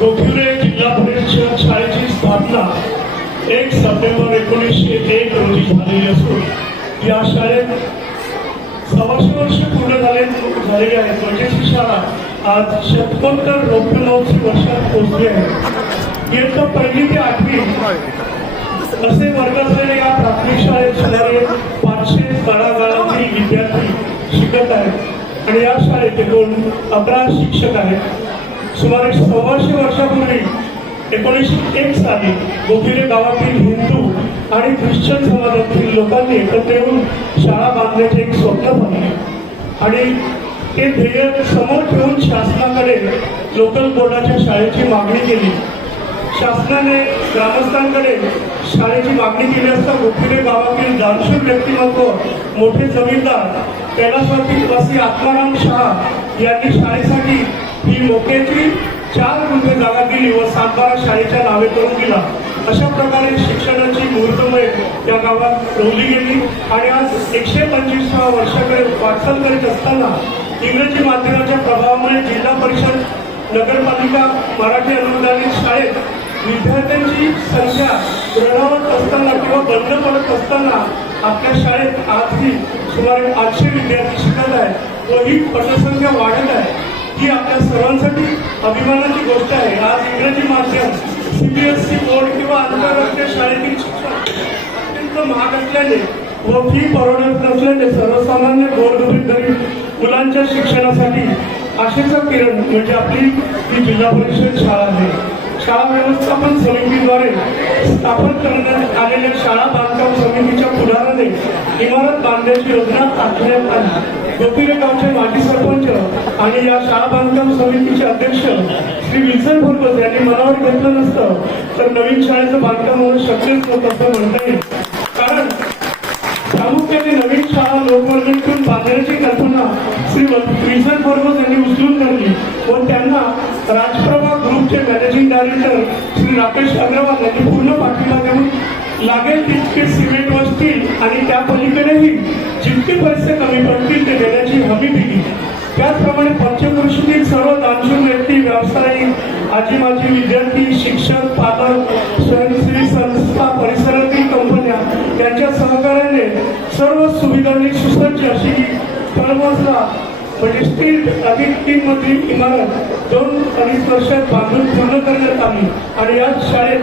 गोखिवरे जिल्हा परिषद शाळेची स्थापना 1 सप्टेंबर 1901 रोजी झालेली असून या शाळेत 125 वर्ष पूर्ण झालेली आहेत. म्हणजे ही शाळा आज 77 रौप्य महोत्सवी वर्षात पोहोचली आहे. इयत्ता 1ली ते 8वी असे वर्ग असलेल्या या प्राथमिक शाळेत सुमारे 500 तळागाळातील विद्यार्थी शिकत आहेत आणि या शाळेत एकूण 11 शिक्षक आहेत. सुमारे 125 वर्षापूर्वी 1901 साली गोखिवरे गावातील हिंदू आणि ख्रिश्चन समाजातील लोकांनी एकत्र येऊन शाळा बांधण्याचे एक स्वप्न पाहिले आणि ते ध्येय समोर ठेवून शासनाकडे लोकल बोर्डाच्या शाळेची मागणी केली. शासनाने ग्रामस्थांकडे शाळेची मागणी केली असता गोखिवरे गावातील दानशूर व्यक्तिमत्व मोठे जमीनदार कैलासवासी आत्माराम शहा यांनी शाळेसाठी ही मोक्याची 4 गुंठे जागा दिली व 7-12 शाळेच्या नावे करून दिला. अशा प्रकारे शिक्षणाची मुहूर्तमय या गावात रोवली गेली आणि आज 125व्या वर्षाकडे वाटचाल करीत असताना इंग्रजी माध्यमाच्या प्रभावामुळे जिल्हा परिषद नगरपालिका मराठी अनुदानित शाळेत विद्यार्थ्यांची संख्या ऋणावत असताना किंवा बंद पडत असताना आपल्या शाळेत आजही सुमारे 800 विद्यार्थी शिकत आहेत व ही पटसंख्या वाढत आहे. ही आपल्या सर्वांसाठी अभिमानाची गोष्ट आहे. आज इंग्रजी माध्यम CBSE बोर्ड किंवा आंतरराष्ट्रीय शाळेतील शिक्षण अत्यंत महाग असल्याने व फी परवडत नसल्याने सर्वसामान्य गोरगरीब मुलांच्या शिक्षणासाठी आशेचा किरण म्हणजे आपली ही जिल्हा परिषद शाळा आहे. शाळा व्यवस्थापन समितीद्वारे स्थापन करण्यात आलेल्या शाळा बांधकाम समितीच्या पुढाकाराने इमारत बांधण्याची योजना आखण्यात आली. गोखिवरे गावचे माजी सरपंच आणि या शाळा बांधकाम समितीचे अध्यक्ष श्री विल्सन भोरकर यांनी मनावर घेतलं नसतं तर नवीन शाळेचं बांधकाम होणं शक्यच नव्हतं असं म्हणता येईल. कारण प्रामुख्याने नवीन शाळा लोकवर्गणीतून बांधण्याची कल्पना श्री विल्सन भोरकर यांनी उचलून धरली व त्यांना राजप्रभा ग्रुपचे मॅनेजिंग डायरेक्टर श्री राकेश अग्रवाल यांनी पूर्ण पाठिंबा देऊन लागेल तितके सिमेंट व स्टील आणि त्या पलीकडेही जितके पैसे कमी पडतील ते देण्याची हमी दिली. त्याचप्रमाणे पंचक्रोशीतील सर्व दानशूर व्यक्ती व्यावसायिक आजी माजी विद्यार्थी शिक्षक पालक स्वयंसेवी संस्था परिसरातील कंपन्या यांच्या सहकार्याने सर्व सुविधांनी सुसज्ज अशी तळमजला म्हणजे स्टील अधिक 3 मजली इमारत 2-2.5 वर्षात बांधून पूर्ण करण्यात आली आणि याच शाळेत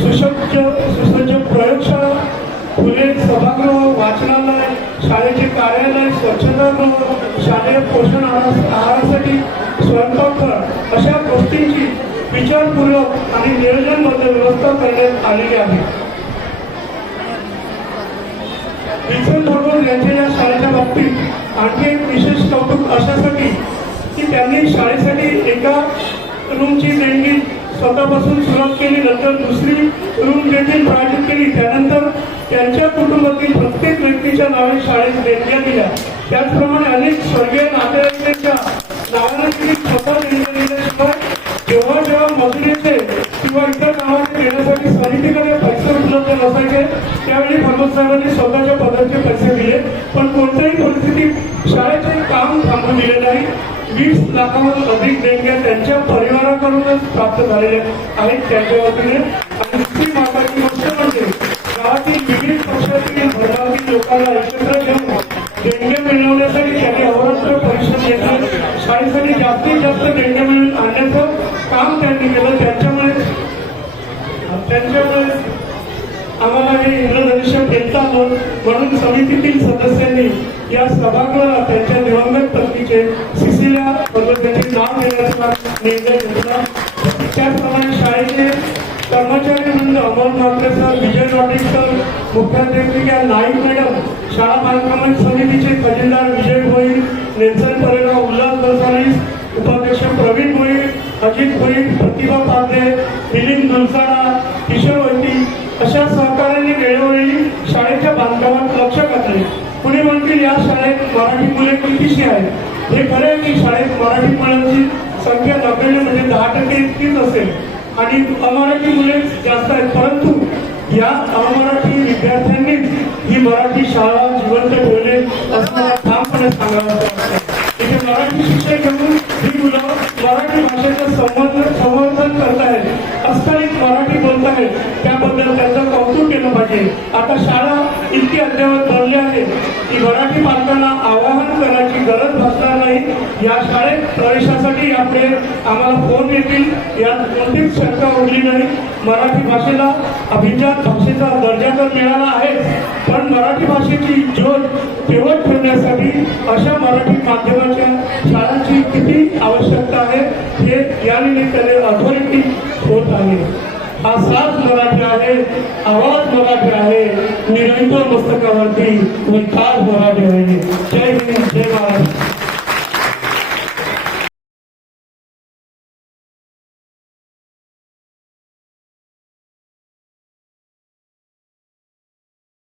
सुसज्ज प्रयोगशाळा फुले सभागृह वाचनालय शाळेचे कार्यालय स्वच्छतागृह शालेय पोषण आहारासाठी स्वयंपाकघर अशा गोष्टींची विचारपूर्वक आणि नियोजनबद्ध व्यवस्था करण्यात आलेली आहे. विल्सन भोरकर यांच्या या शाळेच्या बाबतीत आणखी एक विशेष कौतुक अशासाठी की त्यांनी शाळेसाठी एका रूमची देणगी स्वतःपासून सुरुवात केली. नंतर दुसरी रूम देखील प्रायोजित केली. त्यानंतर त्यांच्या कुटुंबातील प्रत्येक व्यक्तीच्या नावे शाळेत देणग्या दिल्या. त्याचप्रमाणे अनेक स्वर्गीय नातेवाईकांच्या नावाने स्वतः देणग्या दिल्याशिवाय जेव्हा मजुरीचे किंवा इतर कामाचे देण्यासाठी समितीकडे पैसे उपलब्ध नसायचे त्यावेळी भगवत साहेबांनी स्वतःच्या पदाचे पैसे दिले. पण कोणत्याही परिस्थितीत शाळेचे काम थांबू दिले नाही. 20 लाखाहून अधिक देणग्या त्यांच्या परिवाराकडूनच प्राप्त झालेल्या आहेत त्यांच्या वतीने. आणि दुसरी महत्त्वाची गोष्ट म्हणजे गावातील विविध पक्षातील धर्मातील लोकांना एकत्र घेऊन देणग्या मिळवण्यासाठी त्यांनी अहोरात्र परिश्रम घेतले. शाळेसाठी जास्तीत जास्त देणग्या मिळवून आणण्याचं काम त्यांनी केलं. त्यांच्यामुळे आम्हाला हे इंद्रधनुष्य पेलता आलं. म्हणून समितीतील सदस्यांनी या सभागृहाला त्यांच्या दिवंगत पत्नीचे सिसिलिया पद्धतीचे नाव देण्याचा निर्णय घेतला. त्याचप्रमाणे शाळेचे कर्मचारी वृंद अमोल म्हात्रे सर, विजय नाटिक सर, मुख्याध्यापिका नाईक मॅडम, शाळा बांधकाम समितीचे खजिनदार विजय भोईर, नेल्सन परेरा, उल्हास बसानीस, उपाध्यक्ष प्रवीण भोईर, अजित भोईर, प्रतिभा पारदे, मिलिंद दुलसाडा, किशोर वैती अशा सहकार्याने वेळोवेळी शाळेच्या बांधकामात लक्ष घातले. कुणी म्हणतील या शाळेत मराठी मुले कितीशी आहेत. हे खरे की शाळेत मराठी मुलांची संख्या नगण्य म्हणजे 10% इतकीच असेल आणि अमराठी मुले जास्त आहेत. परंतु या अमराठी विद्यार्थ्यांनीच ही मराठी शाळा जिवंत ठेवले असं मला ठामपणे सांगावं वाटतं. इथे मराठी शिक्षक घेऊन ही मुलं मराठी भाषेत आता शाळा इतकी अद्ययावत बनली आहे की मराठी पालकांना आवाहन करण्याची गरज भासणार नाही. या शाळेत प्रवेशासाठी यापुढे आम्हाला फोन येतील, यात कोणतीच शंका उरली नाही. मराठी भाषेला अभिजात भाषेचा दर्जा तर मिळाला आहे, पण मराठी भाषेची ज्योत तेवत ठेवण्यासाठी अशा मराठी माध्यमाच्या शाळांची किती आवश्यकता आहे हे या निमित्ताने अधोरेखित होत आहे. हा साज मराठी आहे, आवाज मराठी आहे, निरंतर मस्तकावरती विकास मराठी आहे. जय हिंद, जय महाराष्ट्र.